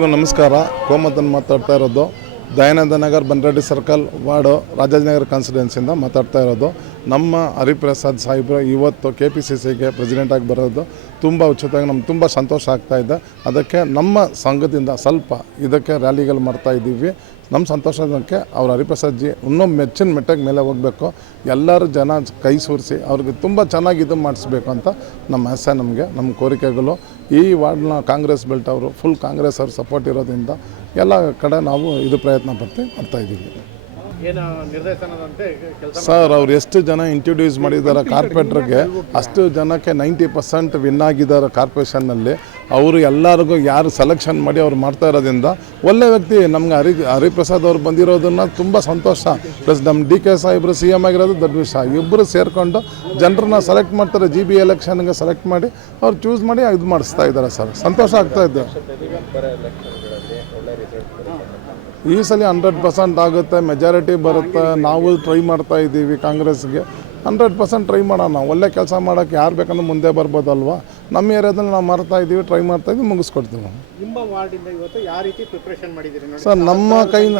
ನಮಸ್ಕಾರ. ಕೋಮತನ್ ಮಾತಾಡ್ತಾ ಇರೋದು. ದಯಾನಂದ ನಗರ್ ಬಂಡ್ರೆಡ್ಡಿ ಸರ್ಕಲ್ ವಾರ್ಡು ರಾಜಾಜಿನಗರ ಕಾನ್ಸ್ಟಿಟ್ಯೂನ್ಸಿಯಿಂದ ಮಾತಾಡ್ತಾ ಇರೋದು. ನಮ್ಮ ಹರಿಪ್ರಸಾದ್ ಸಾಹೇಬ್ರು ಇವತ್ತು KPCCಗೆ ಪ್ರೆಸಿಡೆಂಟಾಗಿ ಬರೋದು ತುಂಬ ಉಚಿತವಾಗಿ ನಮ್ಗೆ ತುಂಬ ಸಂತೋಷ ಆಗ್ತಾಯಿದೆ. ಅದಕ್ಕೆ ನಮ್ಮ ಸಂಘದಿಂದ ಸ್ವಲ್ಪ ಇದಕ್ಕೆ ರ್ಯಾಲಿಗಳು ಮಾಡ್ತಾಯಿದ್ದೀವಿ. ನಮ್ಮ ಸಂತೋಷಕ್ಕೆ ಅವ್ರ ಹರಿಪ್ರಸಾದ್ ಜಿ ಇನ್ನೂ ಮೆಚ್ಚಿನ ಮೆಟ್ಟಗೆ ಮೇಲೆ ಹೋಗಬೇಕು, ಎಲ್ಲರೂ ಜನ ಕೈ ಸೂರಿಸಿ ಅವ್ರಿಗೆ ತುಂಬ ಚೆನ್ನಾಗಿ ಇದು ಮಾಡಿಸ್ಬೇಕು ಅಂತ ನಮ್ಮ ಆಸೆ, ನಮ್ಮ ಕೋರಿಕೆಗಳು. ಈ ವಾರ್ಡ್ನ ಕಾಂಗ್ರೆಸ್ ಬೆಲ್ಟ್ ಅವರು ಫುಲ್ ಕಾಂಗ್ರೆಸ್ ಅವ್ರ ಸಪೋರ್ಟ್ ಇರೋದ್ರಿಂದ ಎಲ್ಲ ಕಡೆ ನಾವು ಇದು ಪ್ರಯತ್ನ ಮಾಡ್ತಾಯಿದ್ದೀವಿ. ಸರ್, ಅವ್ರು ಎಷ್ಟು ಜನ ಇಂಟ್ರೊಡ್ಯೂಸ್ ಮಾಡಿದ್ದಾರೆ ಕಾರ್ಪೊರೇಟ್ರಿಗೆ, ಅಷ್ಟು ಜನಕ್ಕೆ 90% ವಿನ್ ಆಗಿದ್ದಾರೆ ಕಾರ್ಪೊರೇಷನ್ನಲ್ಲಿ. ಅವರು ಎಲ್ಲರಿಗೂ ಯಾರು ಸೆಲೆಕ್ಷನ್ ಮಾಡಿ ಅವ್ರು ಮಾಡ್ತಾ ಇರೋದ್ರಿಂದ ಒಳ್ಳೆ ವ್ಯಕ್ತಿ. ನಮ್ಗೆ ಹರಿಪ್ರಸಾದ್ ಅವ್ರು ಬಂದಿರೋದನ್ನು ತುಂಬ ಸಂತೋಷ. ಪ್ಲಸ್ ನಮ್ಮ DK ಸಾಹೇಬ್ರು CM ಆಗಿರೋದು ದೊಡ್ಡ ವಿಷಯ. ಇಬ್ಬರು ಸೇರಿಕೊಂಡು ಜನರನ್ನ ಸೆಲೆಕ್ಟ್ ಮಾಡ್ತಾರೆ. GB ಎಲೆಕ್ಷನ್ಗೆ ಸೆಲೆಕ್ಟ್ ಮಾಡಿ ಅವ್ರು ಚೂಸ್ ಮಾಡಿ ಇದು ಮಾಡಿಸ್ತಾ ಇದ್ದಾರೆ ಸರ್. ಸಂತೋಷ ಆಗ್ತಾಯಿದೆ. ಈ ಸಲ 100% ಆಗುತ್ತೆ, ಮೆಜಾರಿಟಿ ಬರುತ್ತೆ. ನಾವು ಟ್ರೈ ಮಾಡ್ತಾ ಇದ್ದೀವಿ ಕಾಂಗ್ರೆಸ್ಗೆ. 100% ಟ್ರೈ ಮಾಡೋಣ. ಒಳ್ಳೆ ಕೆಲಸ ಮಾಡೋಕ್ಕೆ ಯಾರು ಬೇಕಂದ್ರೆ ಮುಂದೆ ಬರ್ಬೋದಲ್ವಾ. ನಮ್ಮ ಏರಿಯಾದಲ್ಲಿ ನಾವು ಮಾಡ್ತಾಯಿದ್ದೀವಿ, ಟ್ರೈ ಮಾಡ್ತಾಯಿದ್ದೀವಿ, ಮುಗಿಸ್ಕೊಡ್ತೀವಿ. ನಿಮ್ಮ ವಾರ್ಡಿಂದ ಇವತ್ತು ಯಾವ ರೀತಿ ಪ್ರಿಪ್ರೇಷನ್ ಮಾಡಿದ್ದೀರಿ ಸರ್? ನಮ್ಮ ಕೈಯಿಂದ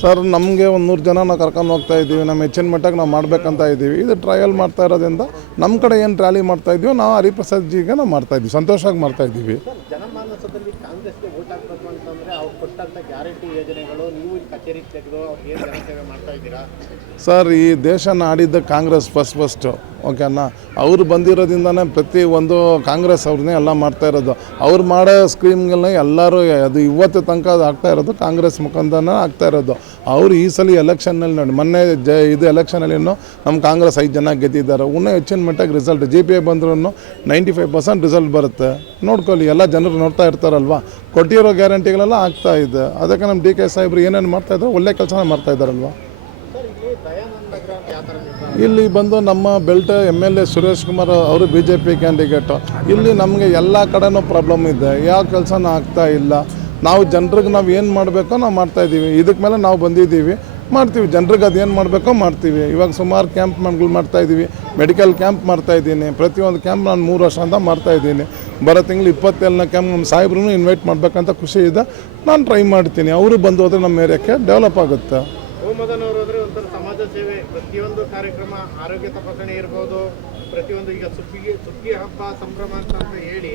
ಸರ್ ನಮಗೆ 100 ಜನ ನಾವು ಕರ್ಕೊಂಡು ಹೋಗ್ತಾ ಇದ್ದೀವಿ. ನಮ್ಮ ಹೆಚ್ಚಿನ ಮಟ್ಟಕ್ಕೆ ನಾವು ಮಾಡಬೇಕಂತ ಇದ್ದೀವಿ. ಇದು ಟ್ರಯಲ್ ಮಾಡ್ತಾ ಇರೋದ್ರಿಂದ ನಮ್ಮ ಕಡೆ ಏನು ರ್ಯಾಲಿ ಮಾಡ್ತಾಯಿದ್ದೀವಿ ನಾವು ಹರಿಪ್ರಸಾದ್ ಜಿಗೆ ನಾವು ಮಾಡ್ತಾಯಿದ್ದೀವಿ, ಸಂತೋಷವಾಗಿ ಮಾಡ್ತಾಯಿದ್ದೀವಿ. ಜನಮಾನಸದಲ್ಲಿ ಕಾಂಗ್ರೆಸ್ಗೆ ವೋಟ್ ಹಾಕಬೇಕು ಅಂತಂದರೆ ಅವ್ರು ಕೊಟ್ಟಂಥ ಗ್ಯಾರಂಟಿ ಯೋಜನೆಗಳು ನೀವು ಕಚೇರಿಗೆ ತೆಗೆದು ಅವ್ರಿಗೆ ಏನು ಜನಸೇವೆ ಮಾಡ್ತಾ ಇದ್ದೀರಾ? ಸರ್, ಈ ದೇಶನ ಆಡಿದ್ದ ಕಾಂಗ್ರೆಸ್ ಫಸ್ಟು, ಓಕೆನಾ? ಅವ್ರು ಬಂದಿರೋದ್ರಿಂದನೇ ಪ್ರತಿಯೊಂದು ಕಾಂಗ್ರೆಸ್ ಅವ್ರನ್ನೇ ಎಲ್ಲ ಮಾಡ್ತಾ ಇರೋದು. ಅವ್ರು ಮಾಡೋ ಸ್ಕೀಮ್ಗಳನ್ನ ಎಲ್ಲರೂ ಅದು ಇವತ್ತು ತನಕ ಅದು ಆಗ್ತಾ ಇರೋದು ಕಾಂಗ್ರೆಸ್ ಮುಖಾಂತರನೇ ಆಗ್ತಾ ಇರೋದು. ಅವರು ಈ ಸಲ ಎಲೆಕ್ಷನ್ನಲ್ಲಿ ನೋಡಿ, ಮೊನ್ನೆ ಇದು ಎಲೆಕ್ಷನಲ್ಲಿ ನಮ್ಮ ಕಾಂಗ್ರೆಸ್ 5 ಜನ ಗೆದ್ದಿದ್ದಾರೆ. ಇನ್ನೂ ಹೆಚ್ಚಿನ ಮಟ್ಟಿಗೆ ರಿಸಲ್ಟ್ GPA ಬಂದ್ರೂ 95% ರಿಸಲ್ಟ್ ಬರುತ್ತೆ. ನೋಡ್ಕೊಳ್ಳಿ, ಎಲ್ಲ ಜನರು ನೋಡ್ತಾ ಇರ್ತಾರಲ್ವ. ಕೊಟ್ಟಿರೋ ಗ್ಯಾರಂಟಿಗಳೆಲ್ಲ ಆಗ್ತಾ ಇದೆ. ಅದಕ್ಕೆ ನಮ್ಮ DK ಸಾಹೇಬ್ರು ಏನೇನು ಮಾಡ್ತಾಯಿದ್ದಾರೆ, ಒಳ್ಳೆ ಕೆಲಸನ ಮಾಡ್ತಾಯಿದ್ದಾರಲ್ವ. ಇಲ್ಲಿ ಬಂದು ನಮ್ಮ ಬೆಲ್ಟ್ MLA ಸುರೇಶ್ ಕುಮಾರ್ ಅವರು BJP ಕ್ಯಾಂಡಿಡೇಟು. ಇಲ್ಲಿ ನಮಗೆ ಎಲ್ಲ ಕಡೆನೂ ಪ್ರಾಬ್ಲಮ್ ಇದೆ, ಯಾವ ಕೆಲಸನೂ ಆಗ್ತಾ ಇಲ್ಲ. ನಾವು ಜನರಿಗೆ ನಾವು ಏನು ಮಾಡಬೇಕೋ ನಾವು ಮಾಡ್ತಾಯಿದ್ದೀವಿ. ಇದಕ್ಕೆ ಮೇಲೆ ನಾವು ಬಂದಿದ್ದೀವಿ, ಮಾಡ್ತೀವಿ. ಜನರಿಗೆ ಅದೇನು ಮಾಡಬೇಕೋ ಮಾಡ್ತೀವಿ. ಇವಾಗ ಸುಮಾರು ಕ್ಯಾಂಪ್ಗಳು ಮಾಡ್ತಾಯಿದ್ದೀವಿ. ಮೆಡಿಕಲ್ ಕ್ಯಾಂಪ್ ಮಾಡ್ತಾಯಿದ್ದೀನಿ. ಪ್ರತಿಯೊಂದು ಕ್ಯಾಂಪ್ ನಾನು 3 ವರ್ಷದಿಂದ ಮಾಡ್ತಾಯಿದ್ದೀನಿ. ಬರೋ ತಿಂಗಳು 27ನೇ ಕ್ಯಾಂಪ್ ನಮ್ಮ ಸಾಹೇಬ್ರೂ ಇನ್ವೈಟ್ ಮಾಡಬೇಕಂತ ಖುಷಿ ಇದೆ. ನಾನು ಟ್ರೈ ಮಾಡ್ತೀನಿ. ಅವರು ಬಂದು ಹೋದರೆ ನಮ್ಮ ಏರಿಯಾಕ್ಕೆ ಡೆವಲಪ್ ಆಗುತ್ತೆ. ಕೋಮದನವರು ಅಂದರೆ ಒಂಥರ ಸಮಾಜ ಸೇವೆ, ಪ್ರತಿಯೊಂದು ಕಾರ್ಯಕ್ರಮ, ಆರೋಗ್ಯ ತಪಾಸಣೆ ಇರ್ಬೋದು, ಪ್ರತಿಯೊಂದು ಈಗ ಸುಗ್ಗಿ ಹಬ್ಬ ಸಂಭ್ರಮ ಅಂತ ಹೇಳಿ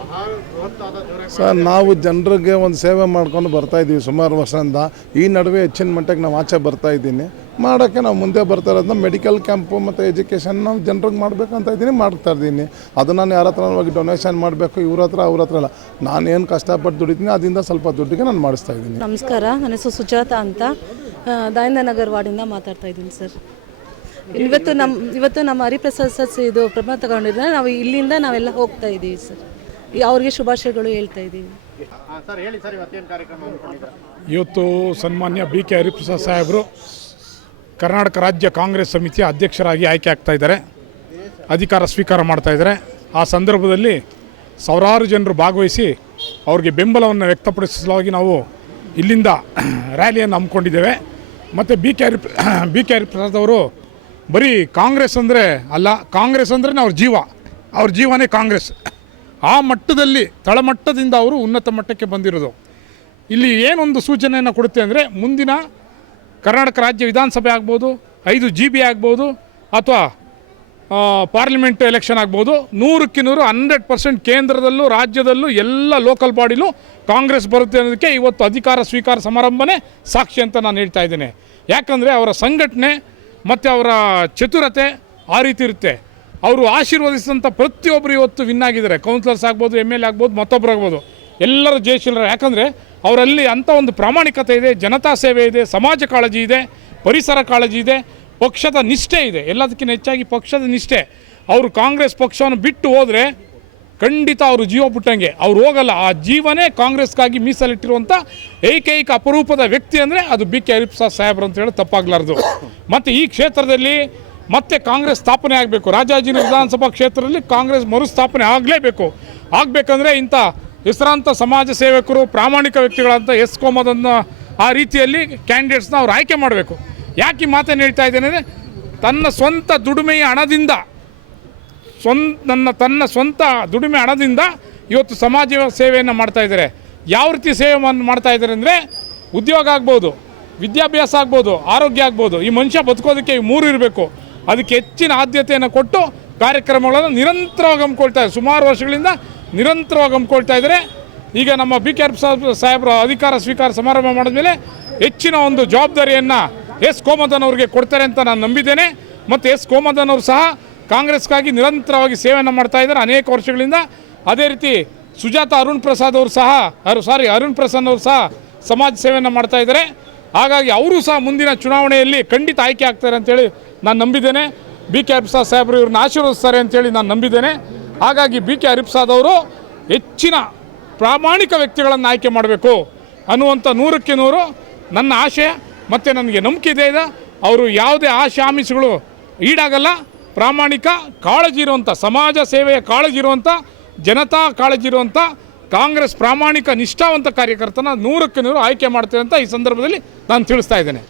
ಬಹಳ ಬೃಹತ್ತಾದ ಜೋರ. ಸರ್, ನಾವು ಜನರಿಗೆ ಒಂದು ಸೇವೆ ಮಾಡ್ಕೊಂಡು ಬರ್ತಾಯಿದ್ದೀವಿ ಸುಮಾರು ವರ್ಷದಿಂದ. ಈ ನಡುವೆ ಹೆಚ್ಚಿನ ಮಟ್ಟಿಗೆ ನಾವು ಆಚೆ ಬರ್ತಾಯಿದ್ದೀನಿ. ಮಾಡೋಕ್ಕೆ ನಾವು ಮುಂದೆ ಬರ್ತಾ ಇರೋದನ್ನ ಮೆಡಿಕಲ್ ಕ್ಯಾಂಪು ಮತ್ತು ಎಜುಕೇಷನ್ ನಾವು ಜನರಿಗೆ ಮಾಡಬೇಕಂತ ಇದ್ದೀನಿ, ಮಾಡ್ತಾಯಿದ್ದೀನಿ. ಅದು ನಾನು ಯಾರ ಹತ್ರ ಹೋಗಿ ಡೊನೇಷನ್ ಮಾಡಬೇಕು, ಇವ್ರ ಹತ್ರ ಅವ್ರ ಹತ್ರ ಎಲ್ಲ. ನಾನು ಏನು ಕಷ್ಟಪಟ್ಟು ದುಡಿತೀನಿ ಅದರಿಂದ ಸ್ವಲ್ಪ ದುಡ್ಡಿಗೆ ನಾನು ಮಾಡಿಸ್ತಾಯಿದ್ದೀನಿ. ನಮಸ್ಕಾರ, ನನ್ನ ಹೆಸರು ಸುಜಾತ ಅಂತ, ದಯಾನಂದ ನಗರ್ ವಾರ್ಡಿಂದ ಮಾತಾಡ್ತಾ ಇದ್ದೀನಿ ಸರ್. ಇವತ್ತು ನಮ್ಮ ಹರಿಪ್ರಸಾದ್ ಸರ್ ಇದು ಪ್ರಮಾಣ ತಗೊಂಡಿದ್ರೆ ನಾವು ಇಲ್ಲಿಂದ ನಾವೆಲ್ಲ ಹೋಗ್ತಾ ಇದ್ದೀವಿ ಸರ್. ಅವ್ರಿಗೆ ಶುಭಾಶಯಗಳು ಹೇಳ್ತಾ ಇದ್ದೀವಿ. ಇವತ್ತು ಸನ್ಮಾನ್ಯ BK ಹರಿಪ್ರಸಾದ್ ಸಾಹೇಬರು ಕರ್ನಾಟಕ ರಾಜ್ಯ ಕಾಂಗ್ರೆಸ್ ಸಮಿತಿಯ ಅಧ್ಯಕ್ಷರಾಗಿ ಆಯ್ಕೆ ಆಗ್ತಾ ಇದ್ದಾರೆ, ಅಧಿಕಾರ ಸ್ವೀಕಾರ ಮಾಡ್ತಾ ಇದ್ದಾರೆ. ಆ ಸಂದರ್ಭದಲ್ಲಿ ಸಾವಿರಾರು ಜನರು ಭಾಗವಹಿಸಿ ಅವ್ರಿಗೆ ಬೆಂಬಲವನ್ನು ವ್ಯಕ್ತಪಡಿಸಲಾಗಿ ನಾವು ಇಲ್ಲಿಂದ ರ್ಯಾಲಿಯನ್ನು ಹಮ್ಮಿಕೊಂಡಿದ್ದೇವೆ. ಮತ್ತು BK ಹರಿಪ್ರಸಾದ್ ಅವರು ಬರೀ ಕಾಂಗ್ರೆಸ್ ಅಂದರೆ ಅಲ್ಲ, ಕಾಂಗ್ರೆಸ್ ಅಂದ್ರೆ ಅವ್ರ ಜೀವನೇ ಕಾಂಗ್ರೆಸ್. ಆ ಮಟ್ಟದಲ್ಲಿ ತಳಮಟ್ಟದಿಂದ ಅವರು ಉನ್ನತ ಮಟ್ಟಕ್ಕೆ ಬಂದಿರೋದು. ಇಲ್ಲಿ ಏನೊಂದು ಸೂಚನೆಯನ್ನು ಕೊಡುತ್ತೆ ಅಂದರೆ, ಮುಂದಿನ ಕರ್ನಾಟಕ ರಾಜ್ಯ ವಿಧಾನಸಭೆ ಆಗ್ಬೋದು, 5 GB ಆಗ್ಬೋದು, ಅಥವಾ ಪಾರ್ಲಿಮೆಂಟ್ ಎಲೆಕ್ಷನ್ ಆಗ್ಬೋದು, 100ಕ್ಕೆ 100% ಕೇಂದ್ರದಲ್ಲೂ ರಾಜ್ಯದಲ್ಲೂ ಎಲ್ಲ ಲೋಕಲ್ ಬಾಡಿಲೂ ಕಾಂಗ್ರೆಸ್ ಬರುತ್ತೆ ಅನ್ನೋದಕ್ಕೆ ಇವತ್ತು ಅಧಿಕಾರ ಸ್ವೀಕಾರ ಸಮಾರಂಭನೇ ಸಾಕ್ಷಿ ಅಂತ ನಾನು ಹೇಳ್ತಾ ಇದ್ದೇನೆ. ಯಾಕಂದರೆ ಅವರ ಸಂಘಟನೆ ಮತ್ತು ಅವರ ಚತುರತೆ ಆ ರೀತಿ ಇರುತ್ತೆ. ಅವರು ಆಶೀರ್ವದಿಸಿದಂಥ ಪ್ರತಿಯೊಬ್ಬರು ಇವತ್ತು ವಿನ್ ಆಗಿದ್ದಾರೆ. ಕೌನ್ಸಿಲರ್ಸ್ ಆಗ್ಬೋದು, MLA ಆಗ್ಬೋದು, ಮತ್ತೊಬ್ಬರು ಆಗ್ಬೋದು, ಎಲ್ಲರೂ ಜಯಶೀಲರು. ಯಾಕಂದರೆ ಅವರಲ್ಲಿ ಅಂಥ ಒಂದು ಪ್ರಾಮಾಣಿಕತೆ ಇದೆ, ಜನತಾ ಸೇವೆ ಇದೆ, ಸಮಾಜ ಕಾಳಜಿ ಇದೆ, ಪರಿಸರ ಕಾಳಜಿ ಇದೆ, ಪಕ್ಷದ ನಿಷ್ಠೆ ಇದೆ. ಎಲ್ಲದಕ್ಕಿಂತ ಹೆಚ್ಚಾಗಿ ಪಕ್ಷದ ನಿಷ್ಠೆ. ಅವರು ಕಾಂಗ್ರೆಸ್ ಪಕ್ಷವನ್ನು ಬಿಟ್ಟು ಹೋದರೆ ಖಂಡಿತ ಅವರು ಜೀವ ಬಿಟ್ಟಂಗೆ, ಅವ್ರು ಹೋಗಲ್ಲ. ಆ ಜೀವನೇ ಕಾಂಗ್ರೆಸ್ಗಾಗಿ ಮೀಸಲಿಟ್ಟಿರುವಂಥ ಏಕೈಕ ಅಪರೂಪದ ವ್ಯಕ್ತಿ ಅಂದರೆ ಅದು BK ಹರಿಪ್ರಸಾದ್ ಸಾಹೇಬ್ರು ಅಂತ ಹೇಳಿ ತಪ್ಪಾಗಲಾರ್ದು. ಮತ್ತು ಈ ಕ್ಷೇತ್ರದಲ್ಲಿ ಮತ್ತೆ ಕಾಂಗ್ರೆಸ್ ಸ್ಥಾಪನೆ ಆಗಬೇಕು. ರಾಜಾಜಿನಗರ ವಿಧಾನಸಭಾ ಕ್ಷೇತ್ರದಲ್ಲಿ ಕಾಂಗ್ರೆಸ್ ಮರುಸ್ಥಾಪನೆ ಆಗಬೇಕಂದ್ರೆ ಇಂಥ ಹೆಸರಾಂತ ಸಮಾಜ ಸೇವಕರು, ಪ್ರಾಮಾಣಿಕ ವ್ಯಕ್ತಿಗಳಂತ ಕೋಮದನ್ನು ಆ ರೀತಿಯಲ್ಲಿ ಕ್ಯಾಂಡಿಡೇಟ್ಸ್ನ ಅವ್ರು ಆಯ್ಕೆ ಮಾಡಬೇಕು. ಯಾಕೆ ಮಾತನ್ನು ಹೇಳ್ತಾ ಇದ್ದೇನೆ ಅಂದರೆ, ತನ್ನ ಸ್ವಂತ ದುಡಿಮೆಯ ಹಣದಿಂದ ತನ್ನ ಸ್ವಂತ ದುಡಿಮೆ ಹಣದಿಂದ ಇವತ್ತು ಸಮಾಜ ಸೇವೆಯನ್ನು ಮಾಡ್ತಾಯಿದ್ದಾರೆ. ಯಾವ ರೀತಿ ಸೇವೆ ಮಾಡ್ತಾ ಇದ್ದಾರೆ ಅಂದರೆ, ಉದ್ಯೋಗ ಆಗ್ಬೋದು, ವಿದ್ಯಾಭ್ಯಾಸ ಆಗ್ಬೋದು, ಆರೋಗ್ಯ ಆಗ್ಬೋದು. ಈ ಮನುಷ್ಯ ಬದುಕೋದಕ್ಕೆ ಈ ಮೂರು ಇರಬೇಕು. ಅದಕ್ಕೆ ಹೆಚ್ಚಿನ ಆದ್ಯತೆಯನ್ನು ಕೊಟ್ಟು ಕಾರ್ಯಕ್ರಮಗಳನ್ನು ನಿರಂತರವಾಗಿ ಹಮ್ಮಿಕೊಳ್ತಾ ಇದ್ದಾರೆ. ಸುಮಾರು ವರ್ಷಗಳಿಂದ ನಿರಂತರವಾಗಿ ಹಮ್ಮಿಕೊಳ್ತಾ ಇದ್ದಾರೆ. ಈಗ ನಮ್ಮ ಬಿ ಕೆ ಆರ್ ಸಾಹೇಬರು ಅಧಿಕಾರ ಸ್ವೀಕಾರ ಸಮಾರಂಭ ಮಾಡಿದ್ಮೇಲೆ ಹೆಚ್ಚಿನ ಒಂದು ಜವಾಬ್ದಾರಿಯನ್ನು ಎಸ್ ಕೋಮದನ್ ಅವರಿಗೆ ಕೊಡ್ತಾರೆ ಅಂತ ನಾನು ನಂಬಿದ್ದೇನೆ. ಮತ್ತು ಎಸ್ ಕೋಮದನ್ ಅವರು ಸಹ ಕಾಂಗ್ರೆಸ್ಗಾಗಿ ನಿರಂತರವಾಗಿ ಸೇವೆಯನ್ನು ಮಾಡ್ತಾ ಇದ್ದಾರೆ ಅನೇಕ ವರ್ಷಗಳಿಂದ. ಅದೇ ರೀತಿ ಸುಜಾತ ಅರುಣ್ ಪ್ರಸಾದ್ ಅವರು ಸಹ ಅರುಣ್ ಪ್ರಸನ್ನ ಅವರು ಸಹ ಸಮಾಜ ಸೇವೆಯನ್ನು ಮಾಡ್ತಾ ಇದ್ದಾರೆ. ಹಾಗಾಗಿ ಅವರು ಸಹ ಮುಂದಿನ ಚುನಾವಣೆಯಲ್ಲಿ ಖಂಡಿತ ಆಯ್ಕೆ ಆಗ್ತಾರೆ ಅಂತೇಳಿ ನಾನು ನಂಬಿದ್ದೇನೆ. ಬಿ ಕೆ ಹರಿಪ್ರಸಾದ್ ಸಾಹೇಬರು ಇವ್ರನ್ನ ಆಶೀರ್ವದಿಸ್ತಾರೆ ಅಂತೇಳಿ ನಾನು ನಂಬಿದ್ದೇನೆ. ಹಾಗಾಗಿ ಬಿ ಕೆ ಹರಿಪ್ರಸಾದ್ ಅವರು ಹೆಚ್ಚಿನ ಪ್ರಾಮಾಣಿಕ ವ್ಯಕ್ತಿಗಳನ್ನು ಆಯ್ಕೆ ಮಾಡಬೇಕು ಅನ್ನುವಂಥ 100ಕ್ಕೆ 100 ನನ್ನ ಆಶಯ. ಮತ್ತು ನನಗೆ ನಂಬಿಕೆ ಇದೆ, ಅವರು ಯಾವುದೇ ಆಶೆ ಆಮಿಷಗಳು ಈಡಾಗಲ್ಲ. ಪ್ರಾಮಾಣಿಕ, ಕಾಳಜಿ ಇರುವಂಥ, ಸಮಾಜ ಸೇವೆಯ ಕಾಳಜಿ ಇರುವಂಥ, ಜನತಾ ಕಾಳಜಿ ಇರುವಂಥ ಕಾಂಗ್ರೆಸ್ ಪ್ರಾಮಾಣಿಕ ನಿಷ್ಠಾವಂತ ಕಾರ್ಯಕರ್ತನ 100ಕ್ಕೆ 100 ಆಯ್ಕೆ ಮಾಡ್ತೇವೆ ಅಂತ ಈ ಸಂದರ್ಭದಲ್ಲಿ ನಾನು ತಿಳಿಸ್ತಾ ಇದ್ದೇನೆ.